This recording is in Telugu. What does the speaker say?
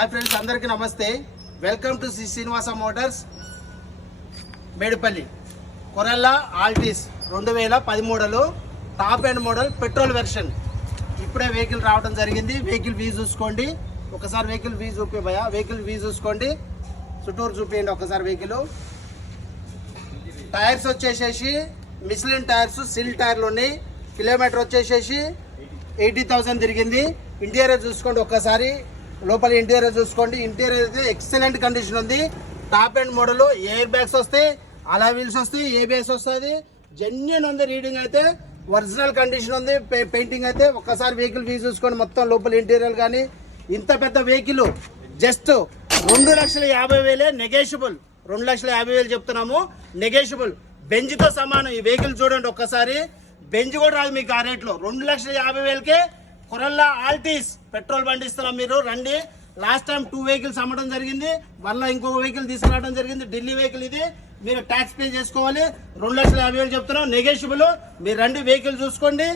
హాయ్ ఫ్రెండ్స్, అందరికీ నమస్తే. Welcome to Srinivasa motors Medipalli. Corolla Altis 2013 top end model petrol version. ఇప్పుడే వెహికల్ రావడం జరిగింది. వెహికల్ వ్యూ చూసుకోండి ఒకసారి. వెహికల్ వ్యూ చూపి భయ. వెహికల్ వ్యూ చూసుకోండి, చుట్టూరు చూపించండి ఒకసారి. వెహికల్ టైర్స్ వచ్చేసేసి మిస్లిన్ టైర్స్, సిల్ టైర్లు ఉన్నాయి. కిలోమీటర్ వచ్చేసేసి 80,000 తిరిగింది. ఇంటీరియర్ చూసుకోండి ఒక్కసారి. లోపల ఇంటీరియర్ చూసుకోండి. ఇంటీరియర్ అయితే ఎక్సలెంట్ కండిషన్ ఉంది. Top end model. Air bags వస్తాయి, అలా వీల్స్ వస్తాయి, ఏబిఎస్ వస్తుంది. జెన్యున్ ఉంది. రీడింగ్ అయితే ఒరిజినల్ కండిషన్ ఉంది. పెయింటింగ్ అయితే ఒక్కసారి వెహికల్ వ్యూ చూసుకోండి. మొత్తం లోపల ఇంటీరియర్ కానీ. ఇంత పెద్ద వెహికల్ జస్ట్ 2,50,000 నెగోషియబుల్. 2,50,000 చెప్తున్నాము, నెగోషియబుల్. బెంజ్తో సమానం ఈ వెహికల్. చూడండి ఒక్కసారి. బెంజ్ కూడా రాదు మీకు ఆ రేట్లో. 2,50,000కే కొరల్లా ఆల్టిస్ పెట్రోల్ బండి ఇస్తున్నాం. మీరు రండి. లాస్ట్ టైం 2 వెహికల్స్ అమ్మడం జరిగింది. మళ్ళీ ఇంకొక వెహికల్ తీసుకురావడం జరిగింది. ఢిల్లీ వెహికల్ ఇది. మీరు ట్యాక్స్ పే చేసుకోవాలి. 2,50,000 చెప్తున్నాం, నెగోషియబుల్. మీరు రండి, వెహికల్ చూసుకోండి.